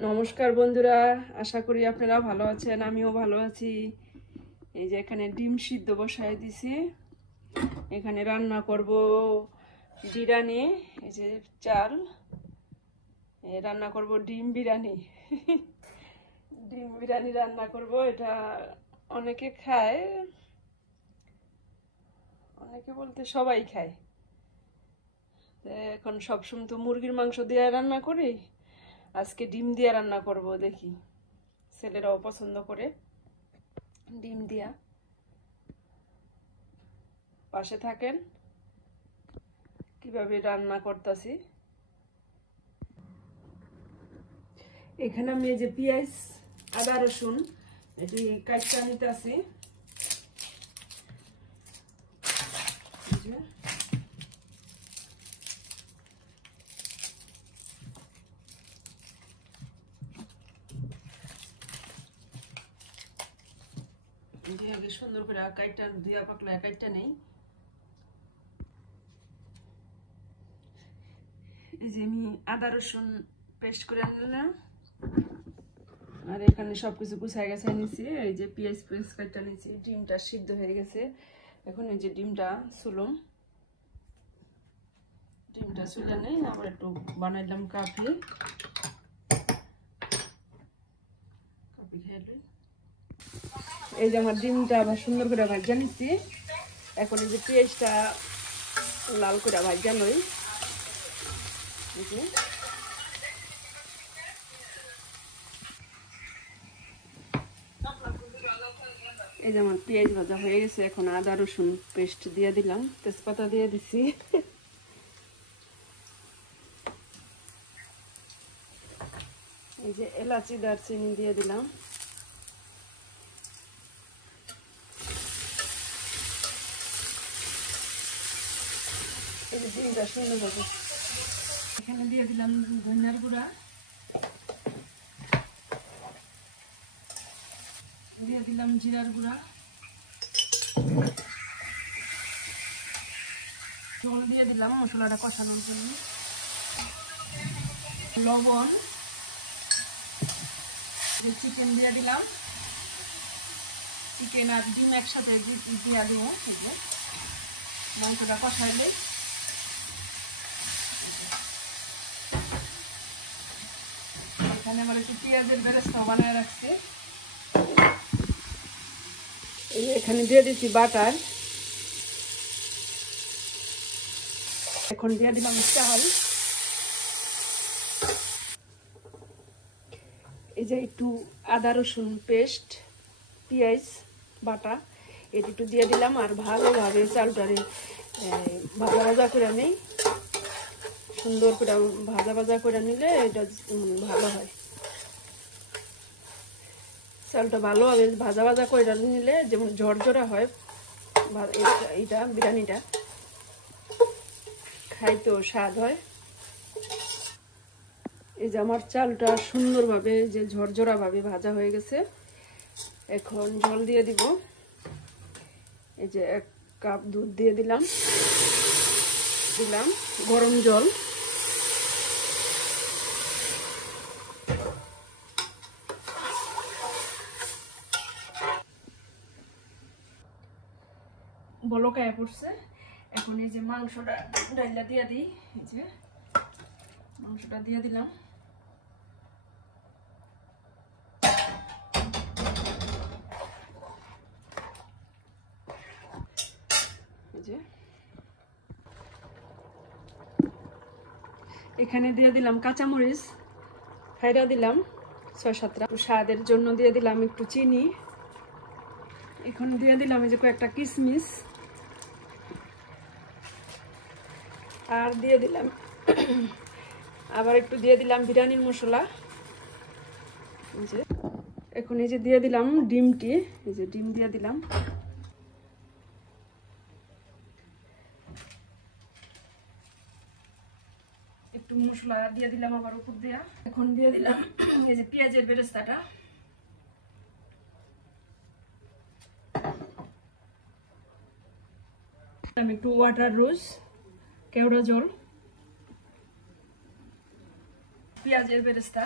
নমস্কার বন্ধুরা, আশা করি আপনারা ভালো আছেন। আমিও ভালো আছি। এই যে এখানে ডিম সিদ্ধ বসায় দিছি। এখানে রান্না করব বিরিয়ানি। এই যে চাল, রান্না করব ডিম বিরিয়ানি। ডিম বিরিয়ানি রান্না করব। এটা অনেকে খায়, অনেকে বলতে সবাই খায়। এখন সবসময় তো মুরগির মাংস দিয়ে রান্না করি, আজকে ডিম দিয়ে রান্না করব। দেখি, ছেলেরাও পছন্দ করে ডিম দিয়া। পাশে থাকেন, কিভাবে রান্না করতেছি। এখানে আমি এই যে পেঁয়াজ, আদা, রসুন এটি কাটটা নিতেছি। সুন্দর করে কাইটটা ধুয়া পাকলে কাইটটা নেই। এই যে আমি আদা রসুন পেস্ট করে নিলাম, আর এখানে সবকিছু গুছাই গেছাই নিছি। এই যে পেঁয়াজ পেস্ট কাইটটা নিছি। ডিমটা সিদ্ধ হয়ে গেছে। এখন এই যে ডিমটা ছুলুম। ডিমটা ছুলে নেই, আবার একটু বানাইলাম কাফি খেয়ে লই। এই যে আমার ডিমটা আবার সুন্দর করে ভাজা নিচ্ছি। এখন এই যে পেঁয়াজটা লাল করে ভাজা লই। এই যে আমার পেঁয়াজ ভাজা হয়ে গেছে। এখন আদা রসুন পেস্ট দিয়ে দিলাম, তেজপাতা দিয়ে দিছি। এই যে এলাচি দারচিনি দিয়ে দিলাম। এই যে ডিমটা সুন্দর হবে। এখানে দিয়ে দিলাম ধনিয়ার গুঁড়া, দিয়ে দিলাম জিরার গুঁড়া, দিয়ে দিলাম মশলাটা কষানোর জন্য লবণ, চিকেন দিয়ে দিলাম। চিকেন আর ডিম একসাথে দিয়ে দেবো। মাংসটা কষাইলে এখানে আবার একটু পেঁয়াজের বেরেস্তা বানায় রাখছি। এখানে দিয়ে দিচ্ছি বাটার। এখন দিয়ে দিলাম চাল। এই যে একটু আদা রসুন পেস্ট, পেঁয়াজ বাটা এটি একটু দিয়ে দিলাম। আর ভালোভাবে চালটারে ভাজা ভাজা করে নেই। সুন্দর করে ভাজা ভাজা করে নিলে এটা ভালো হয়। চালটা ভালোভাবে ভাজা ভাজা করে নিলে যেমন ঝরঝরা হয় এইটা বিরিয়ানিটা, খাইতেও স্বাদ হয়। এই যে আমার চালটা সুন্দরভাবে যে ঝরঝরা ভাবে ভাজা হয়ে গেছে। এখন জল দিয়ে দিব। এই যে 1 কাপ দুধ দিয়ে দিলাম গরম জল। বলকায় পড়ছে। এখন এই যে মাংসটা ডাইলা দিয়ে দিই। এই যে মাংসটা দিয়ে দিলাম। এখানে দিয়ে দিলাম কাঁচামরিচ, ফাইরা দিলাম 6-7টা। স্বাদের জন্য দিয়ে দিলাম একটু চিনি। এখন দিয়ে দিলাম এই যে কয়েকটা কিশমিশ, আর দিয়ে দিলাম আবার একটু দিয়ে দিলাম বিরিয়ানির মশলা। এখন এই যে দিয়ে দিলাম ডিমটি। এই যে ডিম দিয়ে দিলাম। একটু মশলা দিয়ে দিলাম আবার উপর দিয়া। এখন দিয়ে দিলাম এই যে পেঁয়াজের বেরেস্তাটা। আমি একটু ওয়াটার রোজ, কেওড়া জল, পেঁয়াজের বেরেস্তা,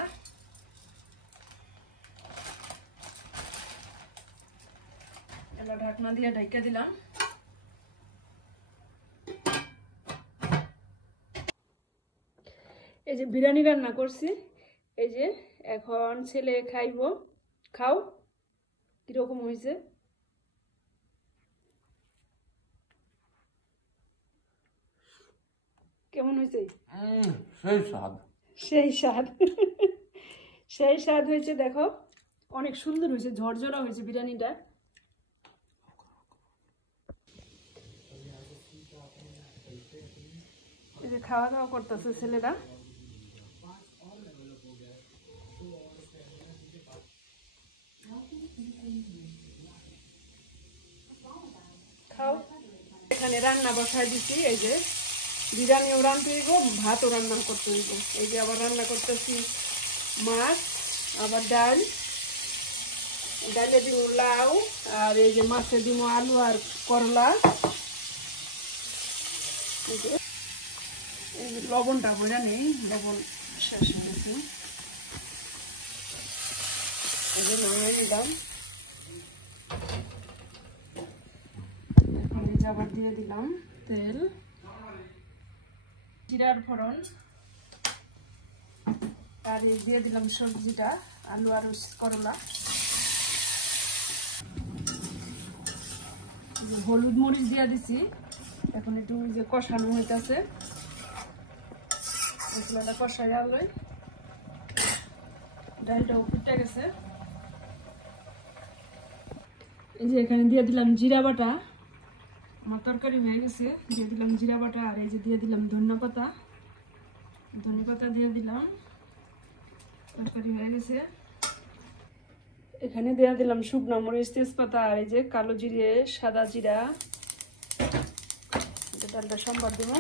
এলা ঢাকনা দিয়ে ঢেকে দিলাম। এই যে বিরিয়ানি রান্না করছি, এই যে এখন ছেলে খাইব। খাও, কিরকম হয়েছে? কেমন হয়েছে? সেই স্বাদ, সেই স্বাদ। সেই স্বাদ হয়েছে। দেখো অনেক সুন্দর হয়েছে, ঝরঝরা হয়েছে বিরিয়ানিটা। এই যে খাওয়া দাওয়া করতেছে ছেলেরা। খাও। এখানে রান্না বসায় দিছি, এই যে বিরিয়ানিও রান্না হইব, ভাতও রান্না করতে হইব। এই যে আবার রান্না করতেছি মাছ, আবার ডাল, ডালে দিব লাউ, আর এই যে মাছে দিব আলু আর করলা। এই যে লবণটা বোঝা নেই, লবণ শেষ হয়ে গেছে। এই যে নামিয়ে নিলাম। এখন এই যে আবার দিয়ে দিলাম তেল, জিরার ফোড়ন, আর এই দিয়ে দিলাম সবজিটা, আলু আর করলা। হলুদ মরিচ দিয়ে দিছি। এখন একটু যে কষানো হইতেছে, মশলাটা কষাই আলোয়। ডালটাও ফুটে গেছে। এই যে এখানে দিয়ে দিলাম জিরা বাটা। আমার তরকারি হয়ে গেছে, দিয়ে দিলাম জিরা বাটা, আর এই যে দিয়ে দিলাম ধনিয়া পাতা। ধনিয়া পাতা দিয়ে দিলাম, তরকারি হয়ে গেছে। এখানে দিয়ে দিলাম শুকনো মরিচ, তেজপাতা, আর এই যে কালো জিরে, সাদা জিরা। ডালটা সম্বার দেব।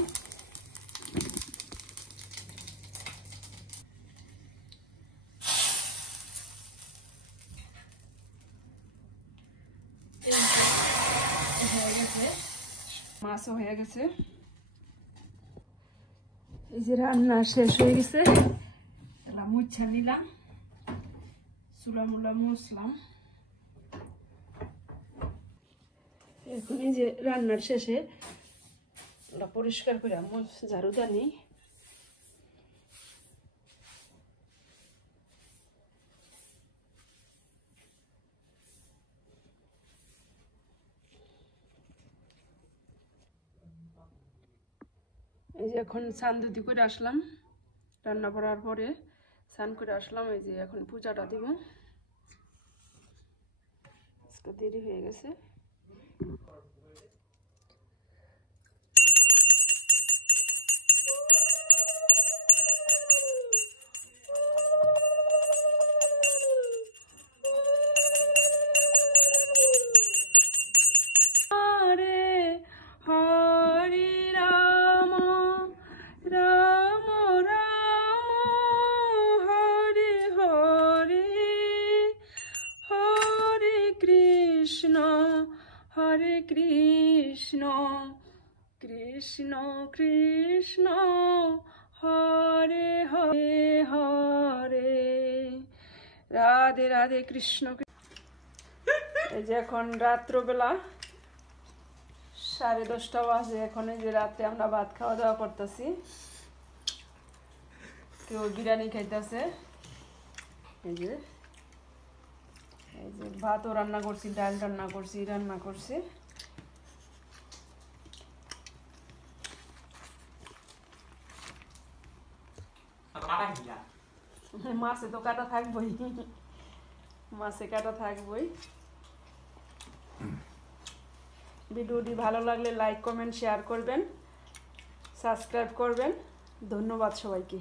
হয়ে গেছে, মাছও হয়ে গেছে। এই যে রান্না শেষ হয়ে গেছে, এলা মুছা নিলাম, চুলা মুলা মুছলাম। এখন এই যে রান্নার শেষে ওটা পরিষ্কার করে ঝাড়ু দানি। এই যে এখন স্নান ধুতি করে আসলাম, রান্না করার পরে স্নান করে আসলাম। এই যে এখন পূজাটা দিব, আজকে দেরি হয়ে গেছে। হরে কৃষ্ণ কৃষ্ণ কৃষ্ণ হরে হরে হরে, রাধে রাধে কৃষ্ণ। এই যে এখন রাত্রবেলা 10:30 বাজে। এখন এই যে রাত্রে আমরা ভাত খাওয়া দাওয়া করতেছি, কেউ বিরিয়ানি খাইতেছে। এই যে ভাতও রান্না করছি, ডাল রান্না করছি, রান্না করছি। মাছে তো কাটা থাকবই, মাছে কাটা থাকবই। ভিডিওটি ভালো লাগলে লাইক কমেন্ট শেয়ার করবেন, সাবস্ক্রাইব করবেন। ধন্যবাদ সবাইকে।